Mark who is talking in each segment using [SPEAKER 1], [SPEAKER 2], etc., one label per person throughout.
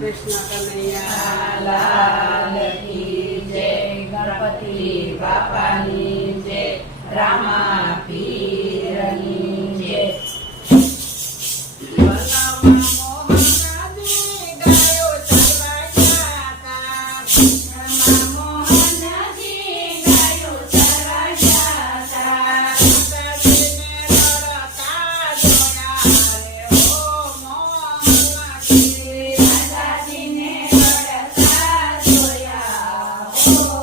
[SPEAKER 1] કૃષ્ણ કનૈયા
[SPEAKER 2] લાલ જય ગણપતિ બાપાની Oh.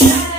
[SPEAKER 2] Yeah.